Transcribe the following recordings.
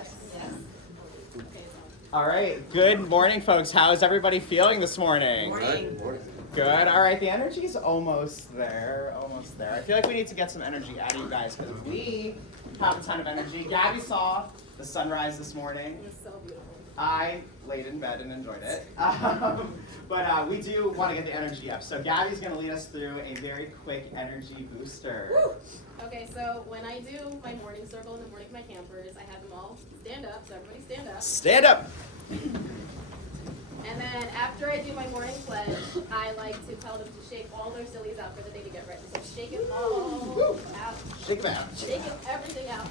Yes. All right. Good morning, folks. How is everybody feeling this morning? Morning. Good. All right. The energy's almost there. Almost there. I feel like we need to get some energy out of you guys because we have a ton of energy. Gabi saw the sunrise this morning. It was so beautiful. I laid in bed and enjoyed it. But we do want to get the energy up. So Gabi's going to lead us through a very quick energy booster. Woo! Okay, so when I do my morning circle in the morning with my campers, I have them all stand up. So everybody stand up. Stand up. And then after I do my morning pledge, I like to tell them to shake all their sillies out for the day to get ready. So shake it all out. Shake them out. Shake everything out.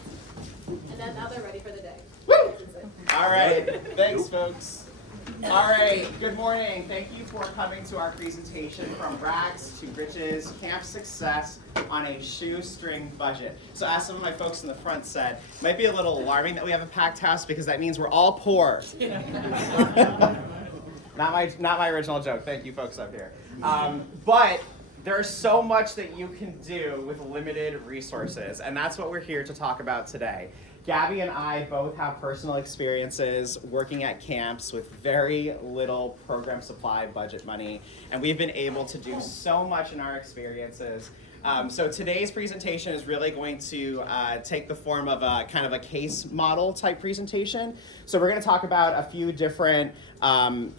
And then now they're ready for the day. Woo! All right. Thanks, folks. All right. Good morning. Thank you for coming to our presentation from rags to riches, camp success on a shoestring budget. So as some of my folks in the front said, it might be a little alarming that we have a packed house because that means we're all poor. Not my original joke. Thank you, folks up here. But there's so much that you can do with limited resources, and that's what we're here to talk about today. Gabi and I both have personal experiences working at camps with very little program supply budget money, and we've been able to do so much in our experiences. So today's presentation is really going to take the form of a kind of a case model type presentation. So we're going to talk about a few different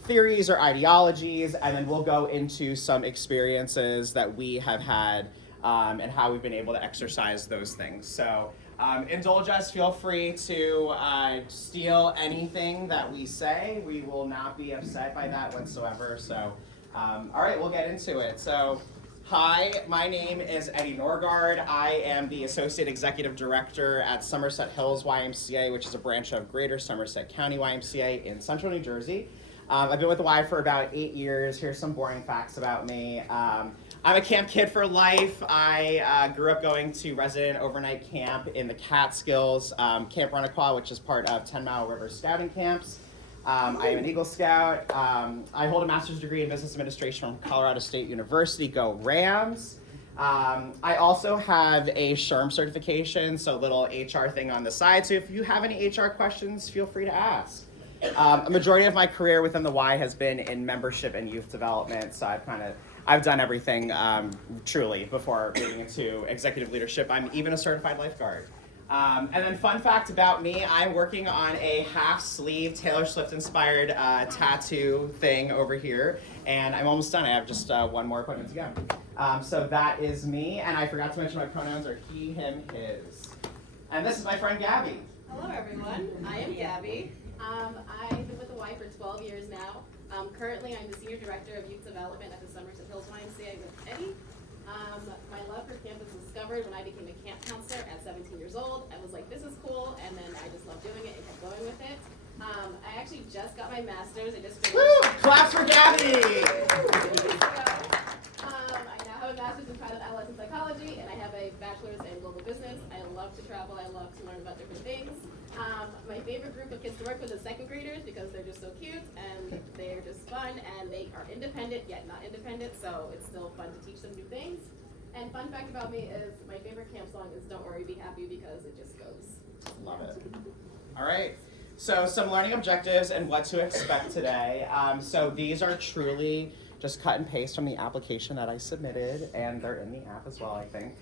theories or ideologies, and then we'll go into some experiences that we have had and how we've been able to exercise those things. So indulge us, feel free to steal anything that we say. We will not be upset by that whatsoever. So, all right, we'll get into it. So, hi, my name is Eddie Norgard. I am the Associate Executive Director at Somerset Hills YMCA, which is a branch of Greater Somerset County YMCA in Central New Jersey. I've been with the Y for about 8 years. Here's some boring facts about me. I'm a camp kid for life. I grew up going to resident overnight camp in the Catskills, Camp Runnequa, which is part of 10 Mile River Scouting Camps. I am an Eagle Scout. I hold a master's degree in business administration from Colorado State University. Go Rams! I also have a SHRM certification, so a little HR thing on the side. So if you have any HR questions, feel free to ask. A majority of my career within the Y has been in membership and youth development, so I've done everything truly before moving into executive leadership. I'm even a certified lifeguard. And then fun fact about me, I'm working on a half-sleeve Taylor Swift-inspired tattoo thing over here, and I'm almost done. I have just one more appointment to go. So that is me, and I forgot to mention my pronouns are he, him, his. And this is my friend Gabi. Hello, everyone. I am Gabi. I've been with the Y for 12 years now. Currently, I'm the Senior Director of Youth Development at the Somerset Hills YMCA with Eddie. My love for camp was discovered when I became a camp counselor at 17 years old. I was like, this is cool, and then I just loved doing it and kept going with it. I actually just got my master's. I just finished. Woo! Claps for Gabi! I now have a master's in private adolescent psychology, and I have a bachelor's in global business. I love to travel. I love to learn about different things. My favorite group of kids to work with is second graders because they're just so cute and they're just fun and they are independent yet not independent, so it's still fun to teach them new things. And fun fact about me is my favorite camp song is Don't Worry, Be Happy because it just goes. Love it. All right. So some learning objectives and what to expect today. So these are truly just cut and paste from the application that I submitted, and they're in the app as well, I think.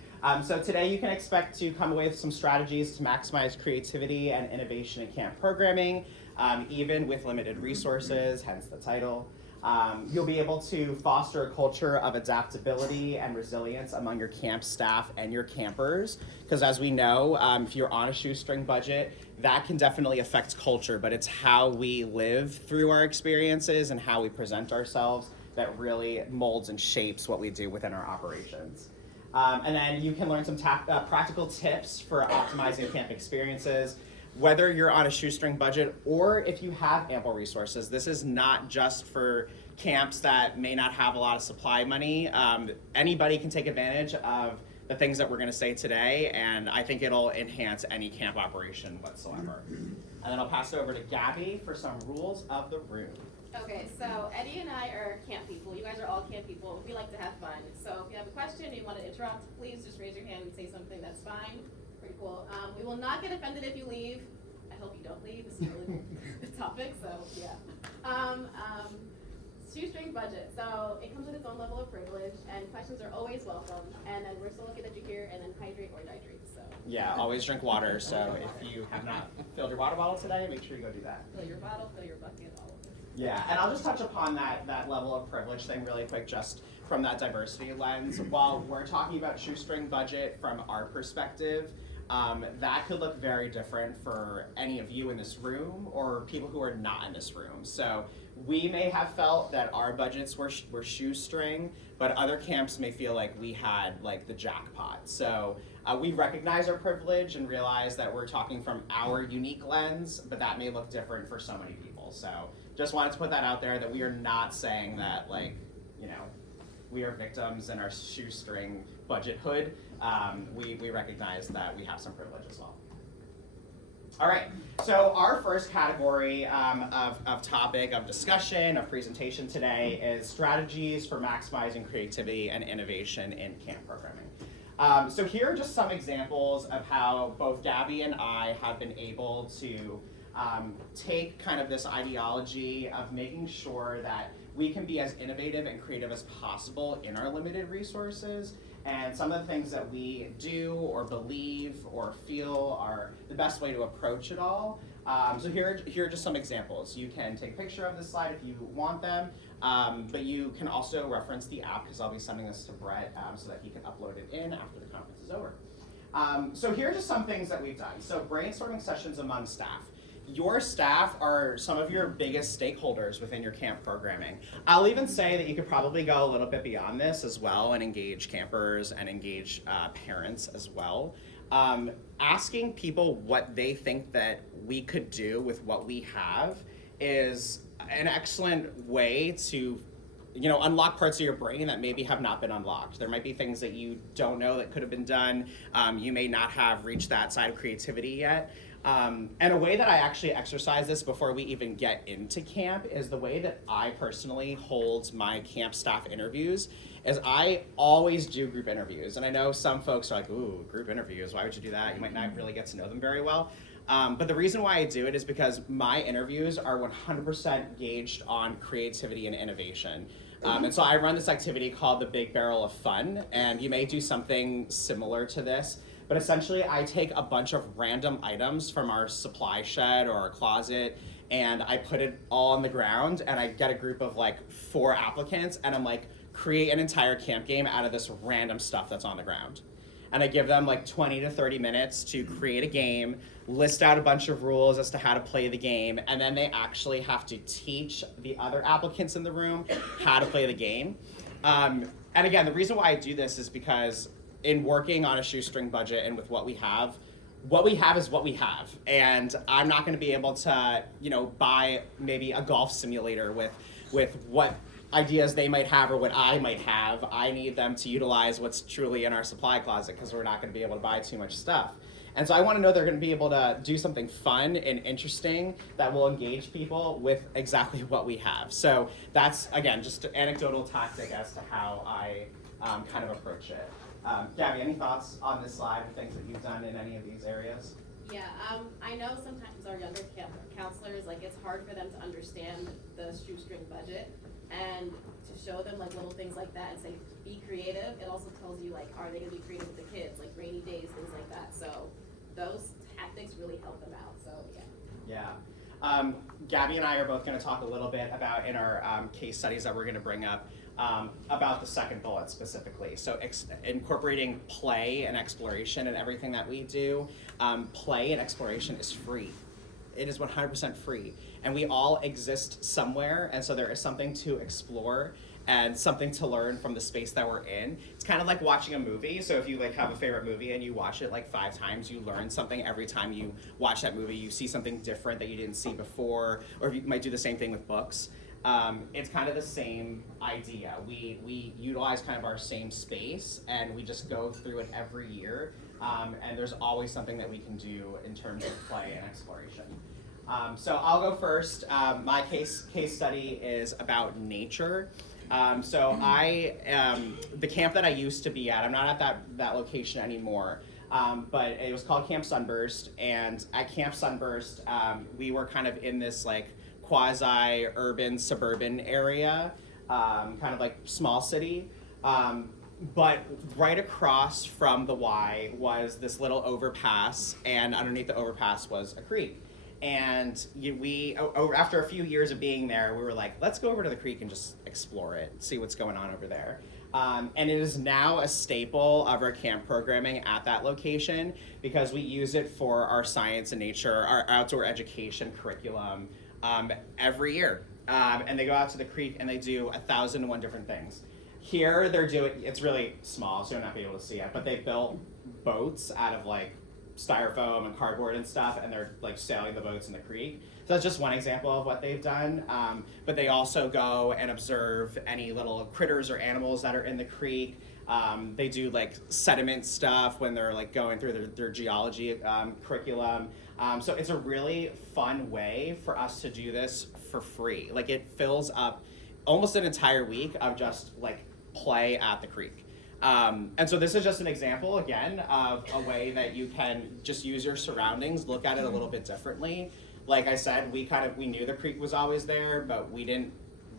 So today you can expect to come away with some strategies to maximize creativity and innovation in camp programming, even with limited resources, hence the title. You'll be able to foster a culture of adaptability and resilience among your camp staff and your campers, because as we know, if you're on a shoestring budget, that can definitely affect culture, but it's how we live through our experiences and how we present ourselves that really molds and shapes what we do within our operations. And then you can learn some practical tips for optimizing camp experiences, whether you're on a shoestring budget or if you have ample resources. This is not just for camps that may not have a lot of supply money. Anybody can take advantage of the things that we're going to say today, and I think it'll enhance any camp operation whatsoever. And then I'll pass it over to Gabi for some rules of the room. Okay, so Eddie and I are camp people. You guys are all camp people. We like to have fun. So if you have a question or you want to interrupt, please just raise your hand and say something. That's fine. Pretty cool. We will not get offended if you leave. I hope you don't monthly. This is really the topic, so yeah. Shoestring budget. So it comes with its own level of privilege, and questions are always welcome. And then we're so lucky that you're here, and then hydrate or dihydrate. So Yeah, always drink water. So if you have not filled your water bottle today, make sure you go do that. fill your bottle, fill your bucket, all of it. Yeah, and I'll just touch upon that level of privilege thing really quick, just from that diversity lens. While we're talking about shoestring budget from our perspective, that could look very different for any of you in this room or people who are not in this room. So we may have felt that our budgets were shoestring, but other camps may feel like we had like the jackpot. So we recognize our privilege and realize that we're talking from our unique lens, but that may look different for so many people. So just wanted to put that out there, that we are not saying that, like, you know, we are victims in our shoestring budget hood. We recognize that we have some privilege as well. All right, so our first category of topic, of discussion, of presentation today is strategies for maximizing creativity and innovation in camp programming. So here are just some examples of how both Gabi and I have been able to take kind of this ideology of making sure that we can be as innovative and creative as possible in our limited resources, and some of the things that we do or believe or feel are the best way to approach it all. So here are just some examples. You can take a picture of this slide if you want them, but you can also reference the app, because I'll be sending this to Brett so that he can upload it in after the conference is over. So here are just some things that we've done. So brainstorming sessions among staff. Your staff are some of your biggest stakeholders within your camp programming. I'll even say that you could probably go a little bit beyond this as well and engage campers and engage parents as well. Asking people what they think that we could do with what we have is an excellent way to, you know, unlock parts of your brain that maybe have not been unlocked. There might be things that you don't know that could have been done. You may not have reached that side of creativity yet. And a way that I actually exercise this before we even get into camp is the way that I personally hold my camp staff interviews. Is I always do group interviews. And I know some folks are like, ooh, group interviews, why would you do that? You might not really get to know them very well. But the reason why I do it is because my interviews are 100% gauged on creativity and innovation. And so I run this activity called the Big Barrel of Fun, and you may do something similar to this. But essentially, I take a bunch of random items from our supply shed or our closet, and I put it all on the ground, and I get a group of like 4 applicants, and I'm like, create an entire camp game out of this random stuff that's on the ground. And I give them like 20 to 30 minutes to create a game, list out a bunch of rules as to how to play the game, and then they actually have to teach the other applicants in the room how to play the game. And again, the reason why I do this is because in working on a shoestring budget and with what we have is what we have. And I'm not going to be able to, you know, buy maybe a golf simulator with what ideas they might have or what I might have. I need them to utilize what's truly in our supply closet, because we're not going to be able to buy too much stuff. And so I want to know they're going to be able to do something fun and interesting that will engage people with exactly what we have. So that's, again, just an anecdotal tactic as to how I kind of approach it. Gabi, any thoughts on this slide and things that you've done in any of these areas? Yeah, I know sometimes our younger counselors, like, it's hard for them to understand the shoestring budget, and to show them like little things like that and say, be creative. It also tells you, like, are they gonna be creative with the kids, like rainy days, things like that. So those tactics really help them out, so yeah. Yeah. Gabi and I are both gonna talk a little bit about, in our case studies that we're gonna bring up, about the second bullet specifically. So incorporating play and exploration in everything that we do. Play and exploration is free. It is 100% free. And we all exist somewhere, and so there is something to explore and something to learn from the space that we're in. It's kind of like watching a movie. So if you like have a favorite movie and you watch it like 5 times, you learn something every time you watch that movie. You see something different that you didn't see before, or you might do the same thing with books. It's kind of the same idea. We utilize kind of our same space, and we just go through it every year. And there's always something that we can do in terms of play and exploration. So I'll go first. My case study is about nature. So the camp that I used to be at, I'm not at that location anymore. but it was called Camp Sunburst, and at Camp Sunburst, we were kind of in this like quasi-urban, suburban area, kind of like small city. But right across from the Y was this little overpass, and underneath the overpass was a creek. And after a few years of being there, we were like, let's go over to the creek and just explore it, see what's going on over there. And it is now a staple of our camp programming at that location because we use it for our science and nature, our outdoor education curriculum every year. And they go out to the creek and they do 1,001 different things. Here they're doing, it's really small, so you'll not be able to see it, but they built boats out of like styrofoam and cardboard and stuff, and they're like sailing the boats in the creek. So that's just one example of what they've done. But they also go and observe any little critters or animals that are in the creek. They do like sediment stuff when they're like going through their geology curriculum. So it's a really fun way for us to do this for free. Like it fills up almost an entire week of just like play at the creek. And so this is just an example, again, of a way that you can just use your surroundings, look at it a little bit differently. Like I said, we knew the creek was always there, but we didn't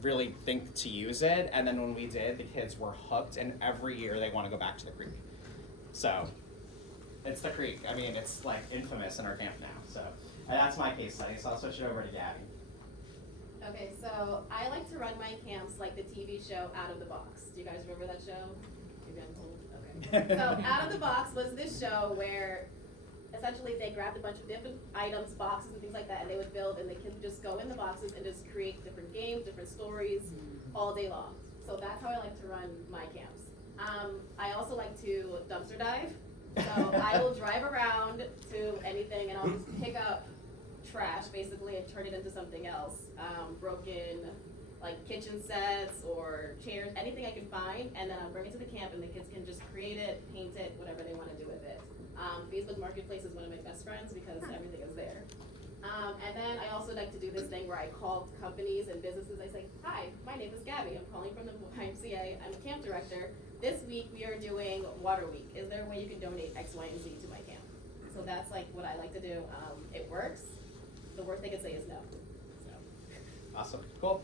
really think to use it. And then when we did, the kids were hooked, and every year they want to go back to the creek. So it's the creek. I mean, it's like infamous in our camp now. So that's my case study. So I'll switch it over to Gabi. Okay, so I like to run my camps like the TV show Out of the Box. Do you guys remember that show? Maybe I'm old. Okay. So Out of the Box was this show where essentially they grabbed a bunch of different items, boxes and things like that, and they would build, and the kids would just go in the boxes and just create different games, different stories all day long. So that's how I like to run my camps. I also like to dumpster dive. So I will drive around to anything and I'll just pick up trash basically and turn it into something else. Broken like kitchen sets or chairs, anything I can find, and then I'll bring it to the camp and the kids can just create it, paint it, whatever they want to do with it. Facebook Marketplace is one of my best friends because everything is there. And then I also like to do this thing where I call companies and businesses. I say, hi, my name is Gabi. I'm calling from the ACA. I'm a camp director. This week we are doing Water Week. Is there a way you can donate X, Y, and Z to my camp? So that's like what I like to do. It works. The worst they can say is no. So. Awesome. Cool.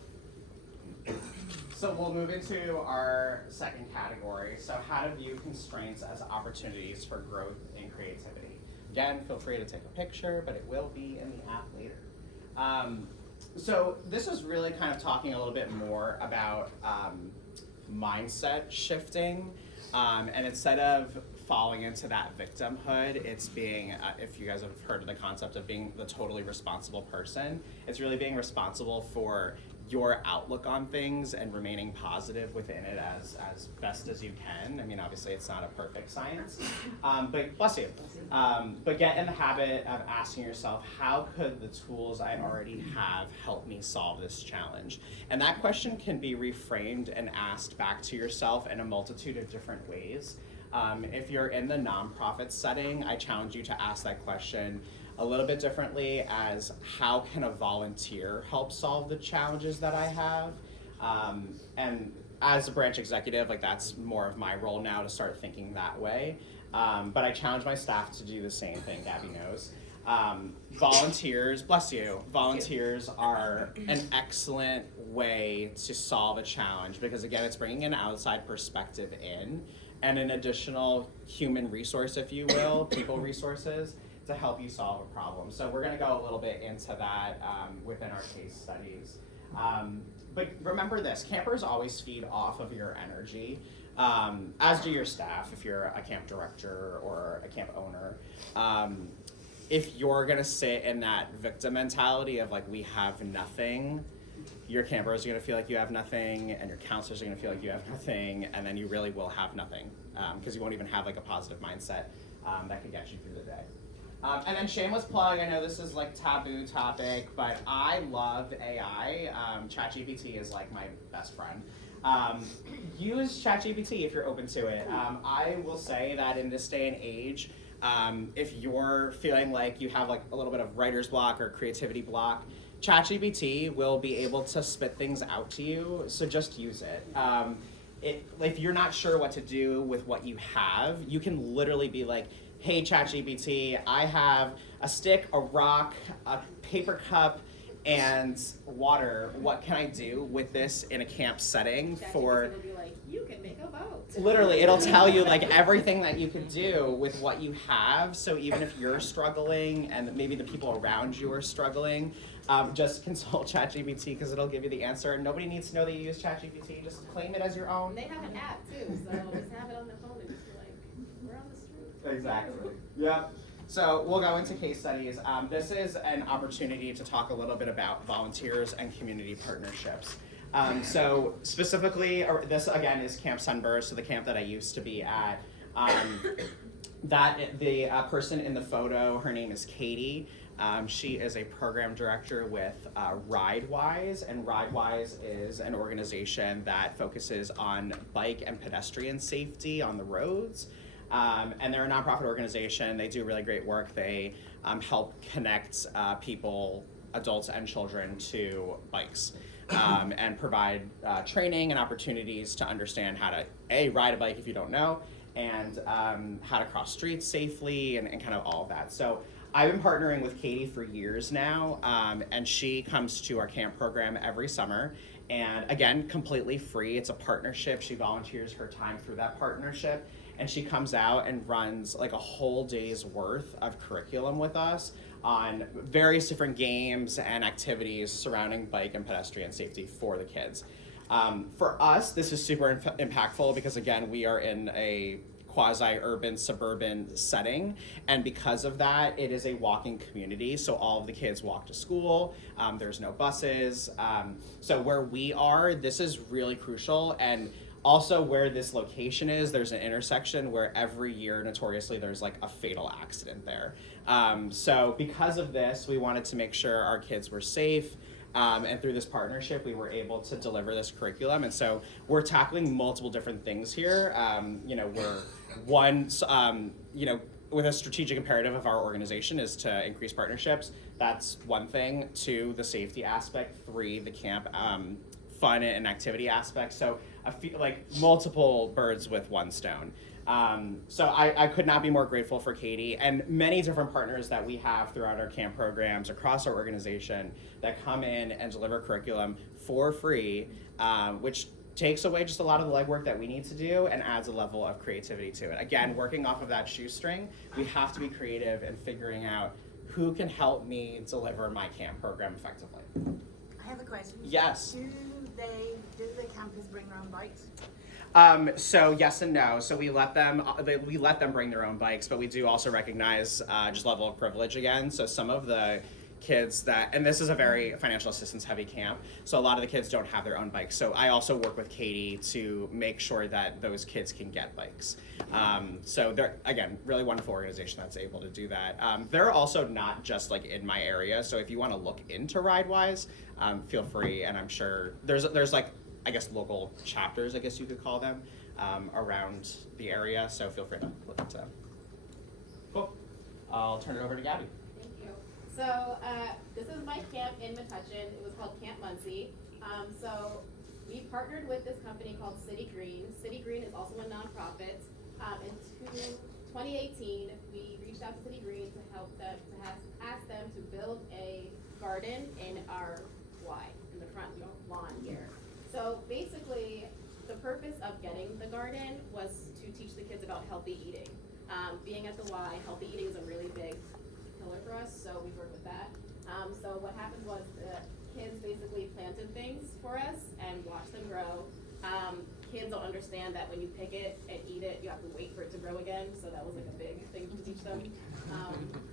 So we'll move into our second category. So how to view constraints as opportunities for growth and creativity. Again, feel free to take a picture, but it will be in the app later. So this is really kind of talking a little bit more about mindset shifting. And instead of falling into that victimhood, it's being, if you guys have heard of the concept of being the totally responsible person, it's really being responsible for your outlook on things and remaining positive within it as best as you can. I mean, obviously it's not a perfect science, but bless you. But get in the habit of asking yourself, how could the tools I already have help me solve this challenge? And that question can be reframed and asked back to yourself in a multitude of different ways. If you're in the nonprofit setting, I challenge you to ask that question a little bit differently as how can a volunteer help solve the challenges that I have? And as a branch executive, like that's more of my role now to start thinking that way. But I challenge my staff to do the same thing, Gabi knows. Volunteers, bless you, volunteers are an excellent way to solve a challenge because again, it's bringing an outside perspective in and an additional human resource, if you will, people resources, to help you solve a problem. So we're gonna go a little bit into that within our case studies. But remember this, campers always feed off of your energy, as do your staff if you're a camp director or a camp owner. If you're gonna sit in that victim mentality of like, we have nothing, your campers are gonna feel like you have nothing, and your counselors are gonna feel like you have nothing, and then you really will have nothing, because you won't even have like a positive mindset that could get you through the day. And then shameless plug, I know this is like taboo topic, but I love AI. ChatGPT is like my best friend. Use ChatGPT if you're open to it. I will say that in this day and age, if you're feeling like you have like a little bit of writer's block or creativity block, ChatGPT will be able to spit things out to you, so just use it. If you're not sure what to do with what you have, you can literally be like, hey ChatGPT, I have a stick, a rock, a paper cup, and water. What can I do with this in a camp setting for... will be like, you can make a boat. Literally, it'll tell you like everything that you can do with what you have. So even if you're struggling and maybe the people around you are struggling, just consult ChatGPT because it'll give you the answer. And nobody needs to know that you use ChatGPT. Just claim it as your own. And they have an app too, so just have it on the phone and just be like, we're on the street. Exactly. Yep. So we'll go into case studies. This is an opportunity to talk a little bit about volunteers and community partnerships. So specifically, this again is Camp Sunburst, so the camp that I used to be at. The person in the photo, her name is Katie. She is a program director with RideWise, and RideWise is an organization that focuses on bike and pedestrian safety on the roads. And they're a nonprofit organization. They do really great work. They help connect people, adults and children, to bikes and provide training and opportunities to understand how to, A, ride a bike if you don't know, and how to cross streets safely and kind of all of that. So I've been partnering with Katie for years now, and she comes to our camp program every summer. And again, completely free. It's a partnership. She volunteers her time through that partnership. And she comes out and runs like a whole day's worth of curriculum with us on various different games and activities surrounding bike and pedestrian safety for the kids. For us, this is super impactful because, again, we are in a quasi-urban, suburban setting, and because of that, it is a walking community, so all of the kids walk to school, there's no buses, so where we are, this is really crucial, and also where this location is, there's an intersection where every year, notoriously, there's like a fatal accident there. So because of this, we wanted to make sure our kids were safe, and through this partnership, we were able to deliver this curriculum. And so we're tackling multiple different things here. We're one, with a strategic imperative of our organization is to increase partnerships. That's one thing. 2, the safety aspect. 3, the camp fun and activity aspect. So multiple birds with one stone. So I could not be more grateful for Katie and many different partners that we have throughout our camp programs across our organization that come in and deliver curriculum for free, which takes away just a lot of the legwork that we need to do and adds a level of creativity to it. Again, working off of that shoestring, we have to be creative and figuring out who can help me deliver my camp program effectively. I have a question. Yes. Do the campers bring their own bikes? So yes and no. So we let them bring their own bikes, but we do also recognize just level of privilege again. So some of the kids and this is a very financial assistance heavy camp, so a lot of the kids don't have their own bikes. So I also work with Katie to make sure that those kids can get bikes. So they're, again, really wonderful organization that's able to do that. They're also not just like in my area, so if you want to look into RideWise, feel free, and I'm sure there's like, I guess, local chapters, I guess you could call them, around the area, so feel free to look into them. Cool. I'll turn it over to Gabi. Thank you. So this is my camp in Metuchen. It was called Camp Muncie. So we partnered with this company called City Green. City Green is also a nonprofit. In 2018, we reached out to City Green to help them, ask them to build a garden in our in the front lawn here. So basically, the purpose of getting the garden was to teach the kids about healthy eating. Being at the Y, healthy eating is a really big pillar for us, so we work with that. So what happened was the kids basically planted things for us and watched them grow. Kids don't understand that when you pick it and eat it, you have to wait for it to grow again, so that was like a big thing to teach them.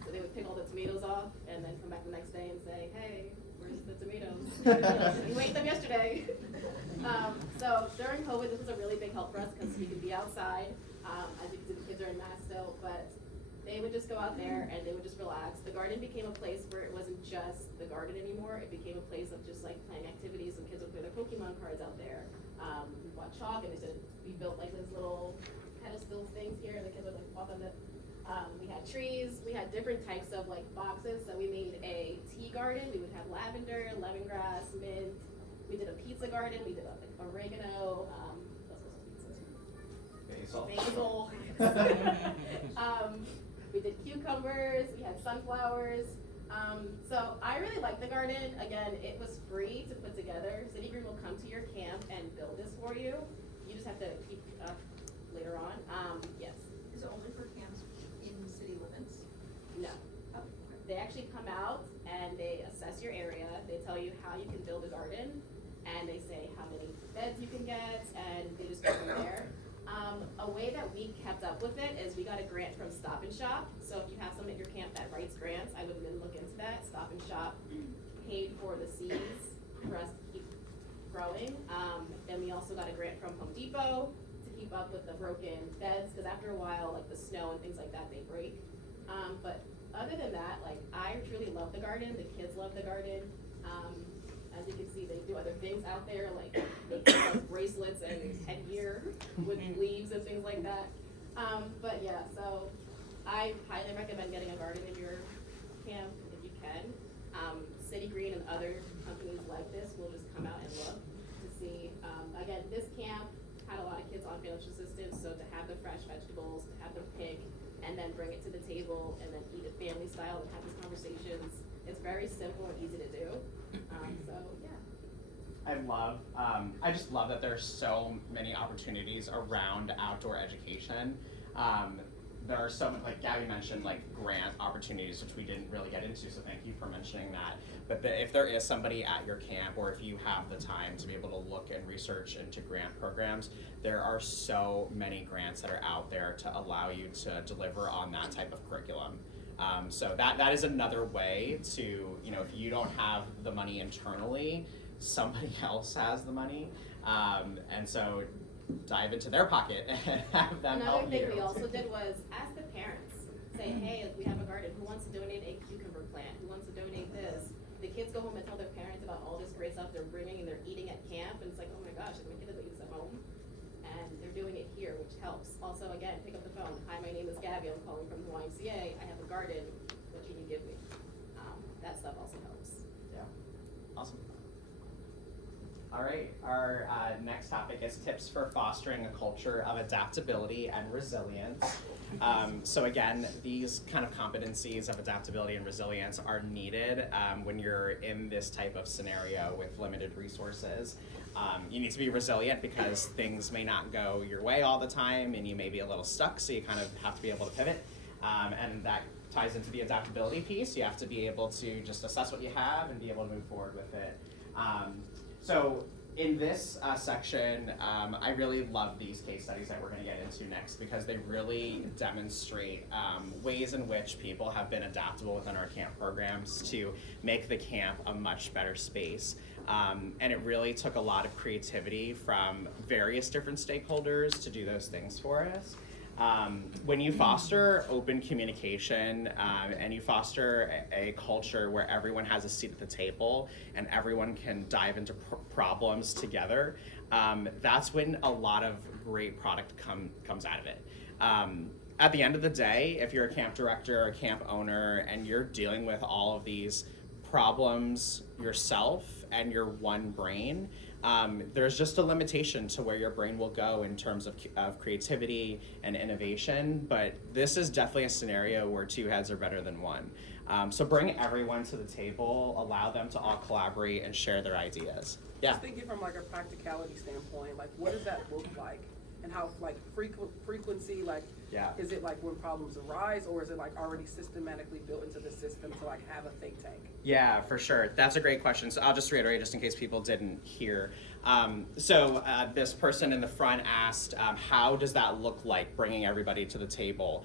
So they would pick all the tomatoes off and then come back the next day and say, hey, where's the tomatoes? You ate them yesterday. So during COVID, this was a really big help for us because we could be outside. As you can see, the kids are in masks still, but they would just go out there and they would just relax. The garden became a place where it wasn't just the garden anymore. It became a place of just like playing activities. Some kids would play their Pokemon cards out there. We bought chalk and we built like this little pedestal things here, and the kids would like walk on it. We had trees. We had different types of like boxes. So we made a tea garden. We would have lavender, lemongrass, mint. We did a pizza garden. We did like oregano. Basil. We did cucumbers, we had sunflowers. So I really like the garden. Again, it was free to put together. City Green will come to your camp and build this for you. You just have to keep up later on. Yes. Is it only for camps in city limits? No. They actually come out and they assess your area. They tell you how you can build a garden, and they say how many beds you can get, and they just go from there. A way that we kept up with it is we got a grant from Stop and Shop. So if you have someone at your camp that writes grants, I would then look into that. Stop and Shop paid for the seeds for us to keep growing. Then we also got a grant from Home Depot to keep up with the broken beds, because after a while, like the snow and things like that, they break. But other than that, like, I truly love the garden. The kids love the garden. As you can see, they do other things out there, like they make like bracelets and headgear with leaves and things like that. But yeah, so I highly recommend getting a garden in your camp if you can. City Green and other companies like this will just come out and look to see. Again, this camp had a lot of kids on financial assistance, so to have the fresh vegetables, to have them pick, and then bring it to the table and then eat it family style and have these conversations. It's very simple and easy to do. So yeah. I just love that there's so many opportunities around outdoor education. There are so many, like Gabi mentioned, like grant opportunities, which we didn't really get into, so thank you for mentioning that. But if there is somebody at your camp, or if you have the time to be able to look and research into grant programs, there are so many grants that are out there to allow you to deliver on that type of curriculum. So that is another way to, if you don't have the money internally, somebody else has the money. And so dive into their pocket and have them help you. Another thing we also did was ask the parents, say, hey, we have a garden, who wants to donate a cucumber plant? Who wants to donate this? The kids go home and tell their parents about all this great stuff they're bringing and they're eating at camp, and it's like, oh my gosh, my kid doesn't eat this at home. And they're doing it here, which helps. Also, again, pick up the phone. Hi, my name is Gabi. I'm calling from the YMCA. I have a garden. What can you give me? That stuff also helps. Yeah, awesome. All right, our next topic is tips for fostering a culture of adaptability and resilience. So again, these kind of competencies of adaptability and resilience are needed when you're in this type of scenario with limited resources. You need to be resilient because things may not go your way all the time, and you may be a little stuck, so you kind of have to be able to pivot. And that ties into the adaptability piece. You have to be able to just assess what you have and be able to move forward with it. So in this section, I really love these case studies that we're going to get into next, because they really demonstrate ways in which people have been adaptable within our camp programs to make the camp a much better space. And it really took a lot of creativity from various different stakeholders to do those things for us. When you foster open communication and you foster a culture where everyone has a seat at the table and everyone can dive into problems together, that's when a lot of great product comes out of it. At the end of the day, if you're a camp director or a camp owner and you're dealing with all of these problems yourself and your one brain, there's just a limitation to where your brain will go in terms of creativity and innovation, but this is definitely a scenario where two heads are better than one. So bring everyone to the table, allow them to all collaborate and share their ideas. Yeah. Just thinking from like a practicality standpoint, like what does that look like? And how like frequency, like is it like when problems arise, or is it like already systematically built into the system to like have a think tank? Yeah, for sure. That's a great question. So I'll just reiterate just in case people didn't hear. So this person in the front asked, how does that look like, bringing everybody to the table?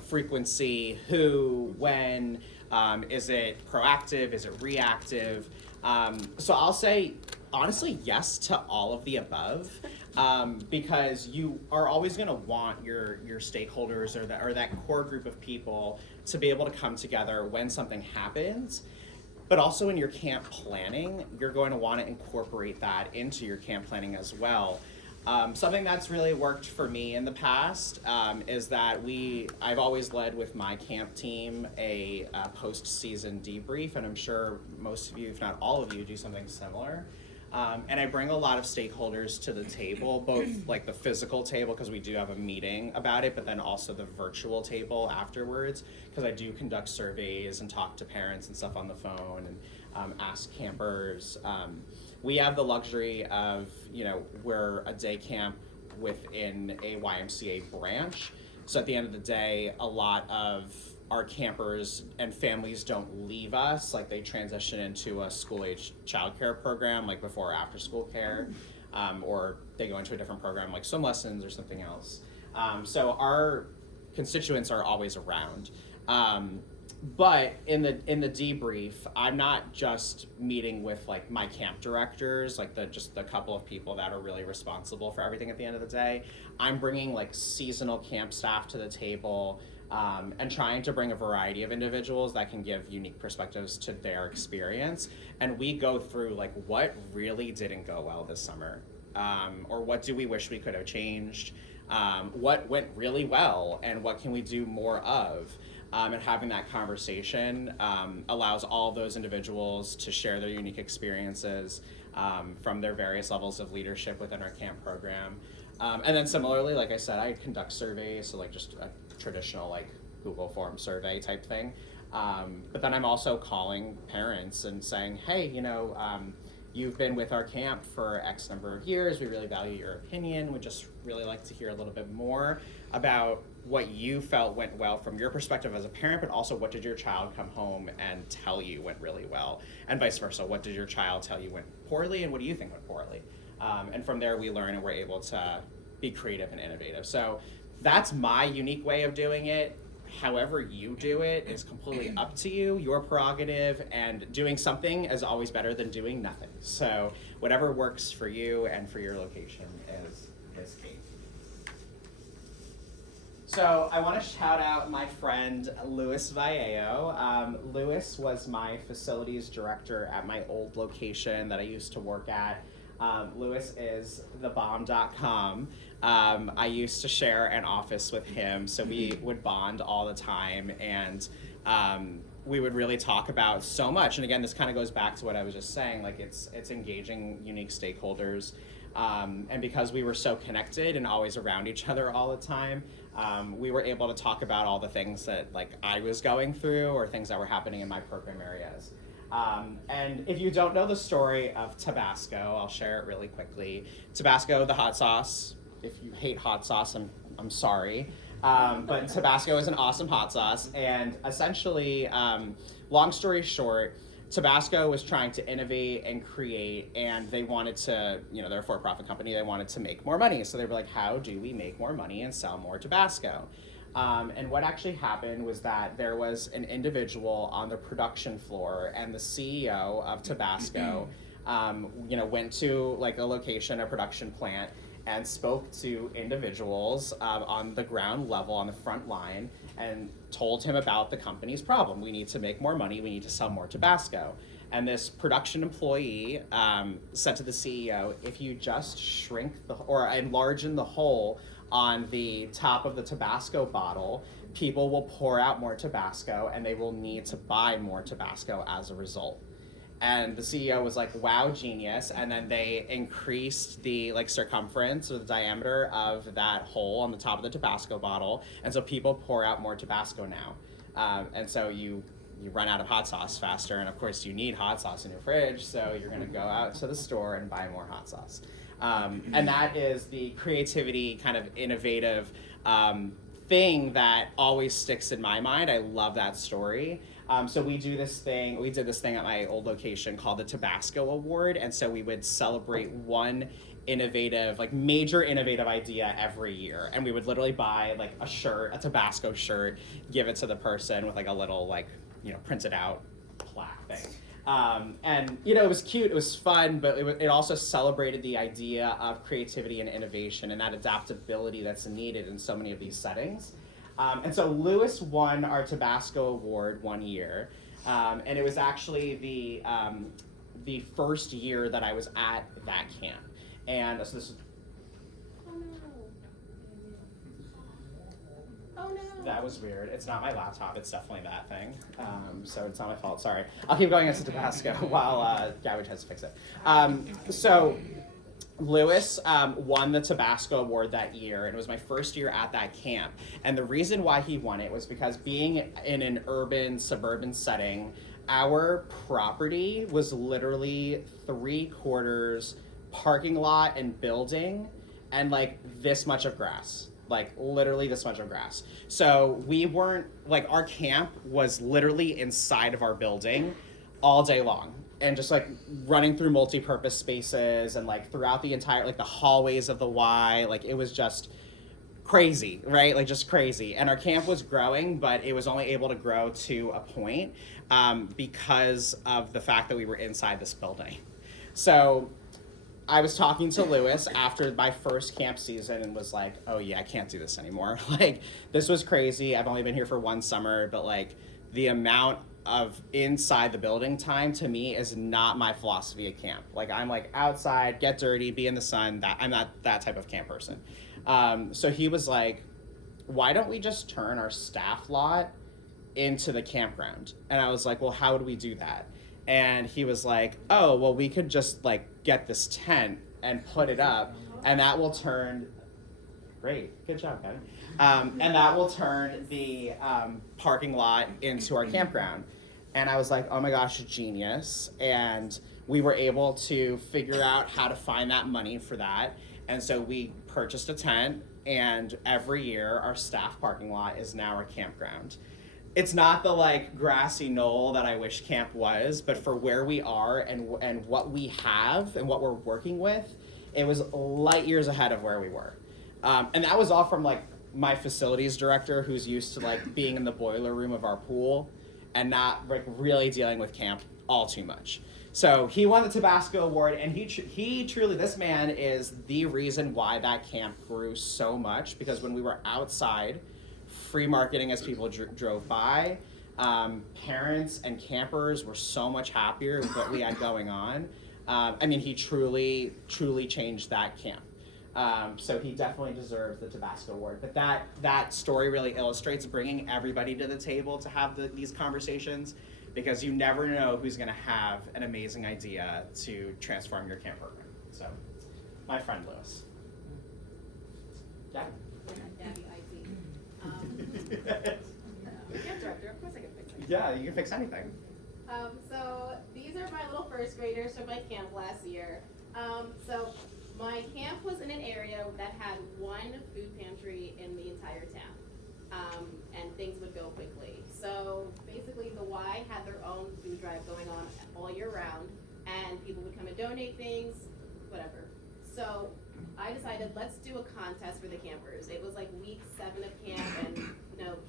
Frequency, who, when, is it proactive, is it reactive? So I'll say, honestly, yes to all of the above. Because you are always going to want your stakeholders or that core group of people to be able to come together when something happens. But also in your camp planning, you're going to want to incorporate that into your camp planning as well. Something that's really worked for me in the past is that I've always led with my camp team a post-season debrief, and I'm sure most of you, if not all of you, do something similar. And I bring a lot of stakeholders to the table, both like the physical table, because we do have a meeting about it, but then also the virtual table afterwards, because I do conduct surveys and talk to parents and stuff on the phone and ask campers. We have the luxury of, we're a day camp within a YMCA branch. So at the end of the day, a lot of our campers and families don't leave us, like they transition into a school-age childcare program, like before or after school care, or they go into a different program like swim lessons or something else. So our constituents are always around. But in the debrief, I'm not just meeting with like my camp directors, like just the couple of people that are really responsible for everything at the end of the day. I'm bringing like seasonal camp staff to the table, and trying to bring a variety of individuals that can give unique perspectives to their experience. And we go through like what really didn't go well this summer, or what do we wish we could have changed, what went really well, and what can we do more of. And having that conversation allows all those individuals to share their unique experiences from their various levels of leadership within our camp program. And then similarly, like I said, I conduct surveys, so like just a traditional like Google form survey type thing. But then I'm also calling parents and saying, hey, you've been with our camp for X number of years. We really value your opinion. We'd just really like to hear a little bit more about what you felt went well from your perspective as a parent, but also what did your child come home and tell you went really well, and vice versa. What did your child tell you went poorly, and what do you think went poorly? And from there we learn and we're able to be creative and innovative. So that's my unique way of doing it. However you do it is completely up to you, your prerogative, and doing something is always better than doing nothing. So whatever works for you and for your location is key. So I want to shout out my friend Luis Vallejo. Luis was my facilities director at my old location that I used to work at. Luis is thebomb.com. I used to share an office with him, so we would bond all the time, and we would really talk about so much. And again, this kind of goes back to what I was just saying, like it's engaging unique stakeholders. And because we were so connected and always around each other all the time, we were able to talk about all the things that like I was going through or things that were happening in my program areas. And if you don't know the story of Tabasco, I'll share it really quickly. Tabasco, the hot sauce. If you hate hot sauce, I'm sorry. But Tabasco is an awesome hot sauce. And essentially, long story short, Tabasco was trying to innovate and create, and they wanted to, they're a for-profit company, they wanted to make more money. So they were like, how do we make more money and sell more Tabasco? And what actually happened was that there was an individual on the production floor, and the CEO of Tabasco, went to like a location, a production plant, and spoke to individuals on the ground level, on the front line, and told him about the company's problem. We need to make more money, we need to sell more Tabasco. And this production employee said to the CEO, if you just shrink or enlarge the hole on the top of the Tabasco bottle, people will pour out more Tabasco and they will need to buy more Tabasco as a result. And the CEO was like, wow, genius. And then they increased the circumference or the diameter of that hole on the top of the Tabasco bottle. And so people pour out more Tabasco now. And so you run out of hot sauce faster. And of course you need hot sauce in your fridge. So you're gonna go out to the store and buy more hot sauce. And that is the creativity, kind of innovative thing that always sticks in my mind. I love that story. So we did this thing at my old location called the Tabasco Award. And so we would celebrate one major innovative idea every year. And we would literally buy a Tabasco shirt, give it to the person with a little printed out plaque thing. And it was cute, it was fun, but it also celebrated the idea of creativity and innovation and that adaptability that's needed in so many of these settings. And so Lewis won our Tabasco Award one year, and it was actually the first year that I was at that camp. And so this is... Oh no. That was weird. It's not my laptop. It's definitely that thing. So it's not my fault. Sorry. I'll keep going into Tabasco while Gabi tries to fix it. So Lewis won the Tabasco Award that year, and it was my first year at that camp. And the reason why he won it was because being in an urban, suburban setting, our property was literally 3/4 parking lot and building, and like this much of grass. Like literally this much of grass. So we weren't, like our camp was literally inside of our building all day long. And just like running through multi-purpose spaces and like throughout the entire, like the hallways of the Y, like it was just crazy, right? Like just crazy. And our camp was growing, but it was only able to grow to a point because of the fact that we were inside this building. So I was talking to Lewis after my first camp season and was like, oh yeah, I can't do this anymore. Like, this was crazy. I've only been here for 1 summer, but like the amount of inside the building time to me is not my philosophy of camp. Like, I'm like outside, get dirty, be in the sun. I'm not that type of camp person. So he was like, why don't we just turn our staff lot into the campground? And I was like, well, how would we do that? And he was like, oh, well, we could just like get this tent and put it up, and that will turn, great, good job, Gabi. And that will turn the parking lot into our campground. And I was like, oh my gosh, genius. And we were able to figure out how to find that money for that. And so we purchased a tent, and every year our staff parking lot is now our campground. It's not the like grassy knoll that I wish camp was, but for where we are and what we have and what we're working with, it was light years ahead of where we were. And that was all from like my facilities director, who's used to like being in the boiler room of our pool and not like really dealing with camp all too much. So he won the Tabasco Award, and he truly, this man is the reason why that camp grew so much, because when we were outside, free marketing as people drove by, parents and campers were so much happier with what we had going on. I mean, he truly changed that camp. So he definitely deserves the Tabasco Award. But that story really illustrates bringing everybody to the table to have these conversations, because you never know who's going to have an amazing idea to transform your camp program. So, my friend Lewis. Yeah. Gabi, camp director, of course I can fix it. Yeah, you can fix anything. So these are my little first graders from my camp last year. So my camp was in an area that had 1 food pantry in the entire town, and things would go quickly. So basically the Y had their own food drive going on all year round, and people would come and donate things, whatever. So I decided, let's do a contest for the campers. It was like week 7 of camp, and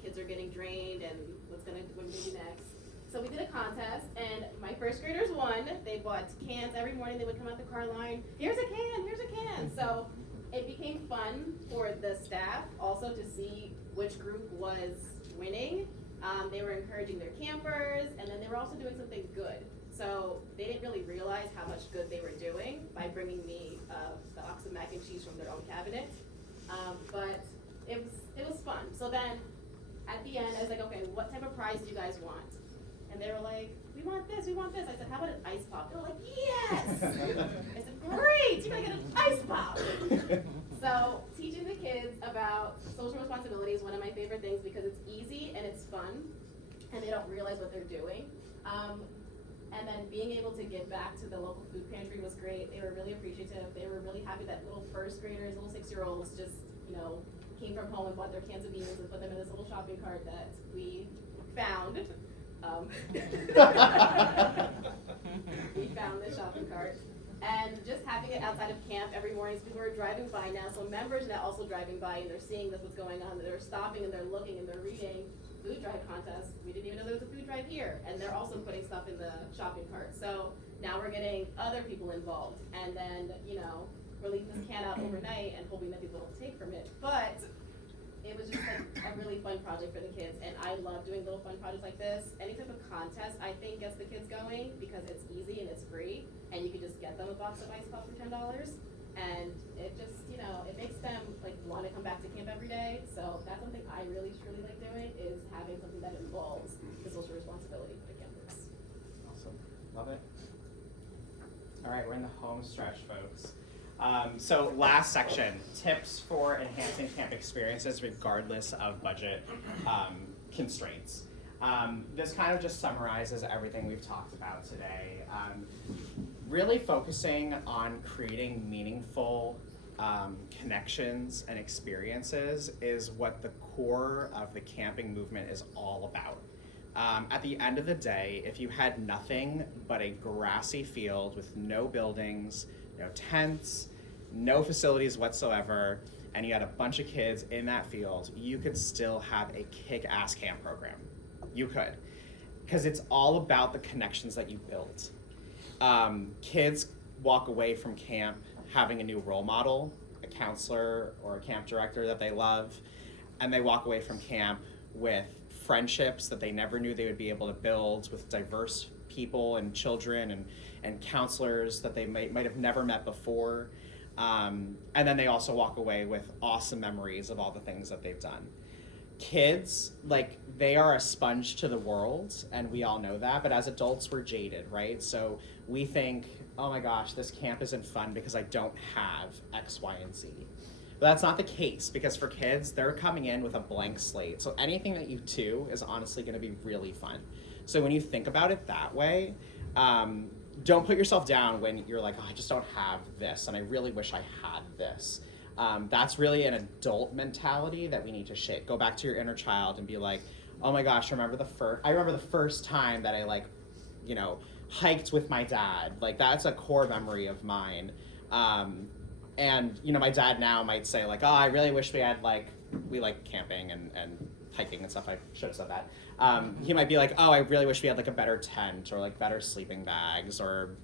kids are getting drained, and what are we gonna do next? So we did a contest, and my first graders won. They bought cans every morning. They would come out the car line. Here's a can. Here's a can. So it became fun for the staff also to see which group was winning. They were encouraging their campers, and then they were also doing something good. So they didn't really realize how much good they were doing by bringing me the oxen mac and cheese from their own cabinet. But it was fun. So then at the end, I was like, okay, what type of prize do you guys want? And they were like, we want this, we want this. I said, how about an ice pop? They were like, yes! I said, great, you're gonna get an ice pop. So teaching the kids about social responsibility is one of my favorite things, because it's easy and it's fun, and they don't realize what they're doing. And then being able to give back to the local food pantry was great. They were really appreciative. They were really happy that little first graders, little 6-year-olds just, came from home and bought their cans of beans and put them in this little shopping cart that we found. We found this shopping cart. And just having it outside of camp every morning, people are driving by now, so members are now also driving by, and they're seeing what's going on. They're stopping and they're looking and they're reading. Food drive contest. We didn't even know there was a food drive here, and they're also putting stuff in the shopping cart. So now we're getting other people involved, and then we're leaving this can out overnight and hoping that people don't take from it. But it was just like a really fun project for the kids, and I love doing little fun projects like this. Any type of contest, I think, gets the kids going, because it's easy and it's free, and you can just get them a box of ice pop for $10. and it just, you know, it makes them like want to come back to camp every day. So that's something I really truly like doing, is having something that involves the social responsibility for the campers. Awesome. Love it. All right, we're in the home stretch, folks. So last section, tips for enhancing camp experiences regardless of budget constraints. This kind of just summarizes everything we've talked about today. Really focusing on creating meaningful connections and experiences is what the core of the camping movement is all about. At the end of the day, if you had nothing but a grassy field with no buildings, no tents, no facilities whatsoever, and you had a bunch of kids in that field, you could still have a kick-ass camp program. You could. Because it's all about the connections that you build. Kids walk away from camp having a new role model, a counselor or a camp director that they love, and they walk away from camp with friendships that they never knew they would be able to build with diverse people and children and counselors that they might have never met before. And then they also walk away with awesome memories of all the things that they've done. Kids, like, they are a sponge to the world, and we all know that, but as adults, we're jaded, right? So we think, oh my gosh, this camp isn't fun because I don't have X, Y, and Z. But that's not the case, because for kids, they're coming in with a blank slate. So anything that you do is honestly going to be really fun. So when you think about it that way, don't put yourself down when you're like, oh, I just don't have this, and I really wish I had this. That's really an adult mentality that we need to shape. Go back to your inner child and be like, oh my gosh, I remember the first time that I hiked with my dad. Like, that's a core memory of mine. And, my dad now might say, like, oh, I really wish we had, we like camping and hiking and stuff. I should have said that. He might be like, oh, I really wish we had, a better tent or, better sleeping bags or,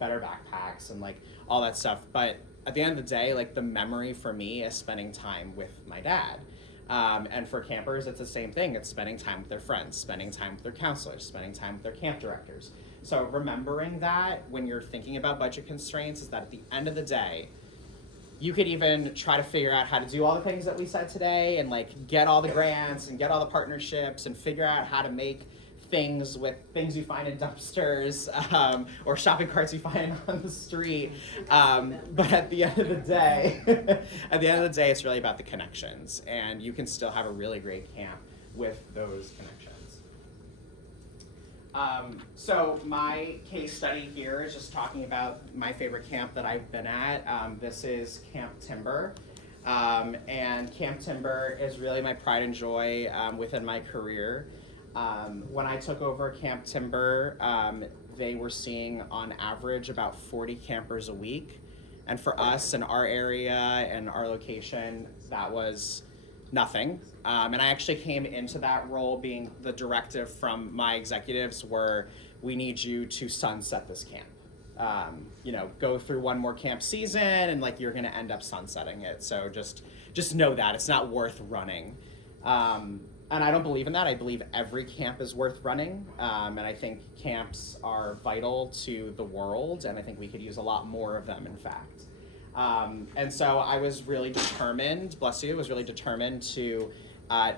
better backpacks and, all that stuff. But at the end of the day, the memory for me is spending time with my dad. And for campers, it's the same thing. It's spending time with their friends, spending time with their counselors, spending time with their camp directors. So remembering that when you're thinking about budget constraints is that at the end of the day, you could even try to figure out how to do all the things that we said today and get all the grants and get all the partnerships and figure out how to make things with things you find in dumpsters or shopping carts you find on the street. But at the end of the day, it's really about the connections, and you can still have a really great camp with those connections. So my case study here is just talking about my favorite camp that I've been at. This is Camp Timber. And Camp Timber is really my pride and joy within my career. When I took over Camp Timber, they were seeing on average about 40 campers a week. And for us in our area and our location, that was nothing. And I actually came into that role being the directive from my executives were, we need you to sunset this camp. Go through one more camp season and you're gonna end up sunsetting it. So just know that it's not worth running. And I don't believe in that. I believe every camp is worth running. And I think camps are vital to the world, and I think we could use a lot more of them, in fact. And so I was really determined, to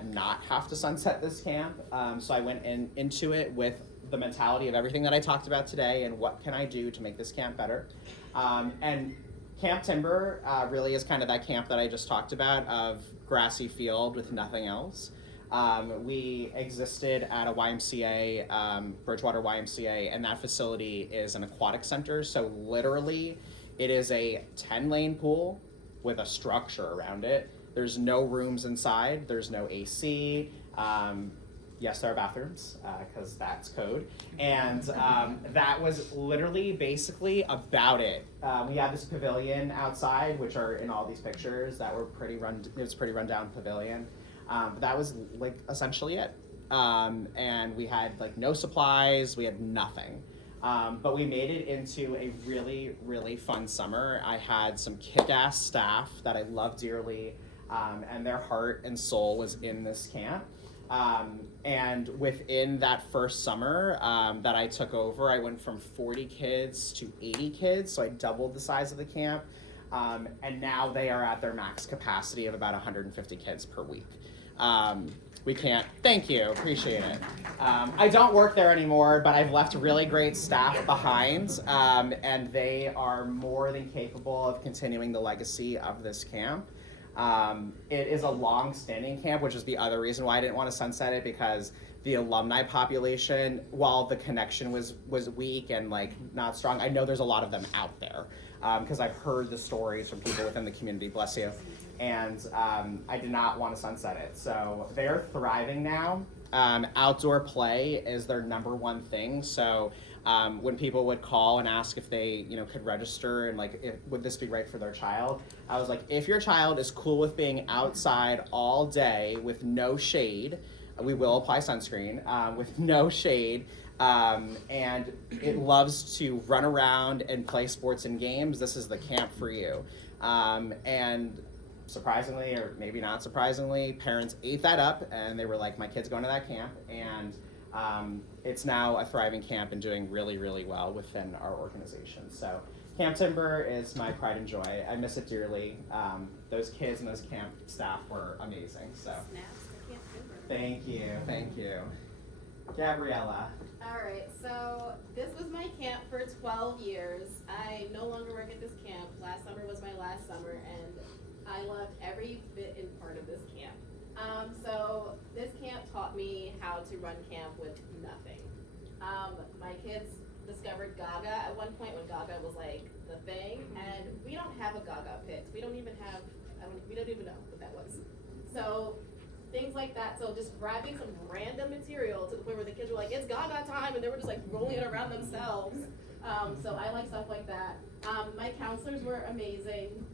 not have to sunset this camp. So I went into it with the mentality of everything that I talked about today and what can I do to make this camp better. And Camp Timber really is kind of that camp that I just talked about of grassy field with nothing else. We existed at a YMCA, Bridgewater YMCA, and that facility is an aquatic center. So literally, it is a 10-lane pool with a structure around it. There's no rooms inside. There's no AC. Yes, there are bathrooms, because that's code. And that was literally basically about it. We had this pavilion outside, which are in all these pictures that were it was a pretty rundown pavilion. But that was essentially it. And we had no supplies, we had nothing. But we made it into a really, really fun summer. I had some kick-ass staff that I love dearly, and their heart and soul was in this camp. And within that first summer that I took over, I went from 40 kids to 80 kids, so I doubled the size of the camp. And now they are at their max capacity of about 150 kids per week. We can't, thank you, appreciate it. I don't work there anymore, but I've left really great staff behind, and they are more than capable of continuing the legacy of this camp. It is a long-standing camp, which is the other reason why I didn't want to sunset it, because the alumni population, while the connection was weak and like not strong, I know there's a lot of them out there, because I've heard the stories from people within the community, bless you, and I did not want to sunset it. So they're thriving now. Outdoor play is their number one thing. So when people would call and ask if they, could register and would this be right for their child, I was like, if your child is cool with being outside all day with no shade, we will apply sunscreen, with no shade, and it loves to run around and play sports and games, this is the camp for you. And surprisingly, or maybe not surprisingly, parents ate that up and they were like, my kid's going to that camp, and it's now a thriving camp and doing really, really well within our organization. So Camp Timber is my pride and joy. I miss it dearly. Those kids and those camp staff were amazing. So thank you. Gabriella. All right, so this was my camp for 12 years. I no longer work at this camp. Last summer was my last summer, and I loved every bit and part of this camp. So this camp taught me how to run camp with nothing. My kids discovered Gaga at one point when Gaga was like the thing, and we don't have a Gaga pit. We don't even know what that was. So things like that. So just grabbing some random material to the point where the kids were like, it's Gaga time, and they were just like rolling it around themselves. So I like stuff like that. My counselors were amazing.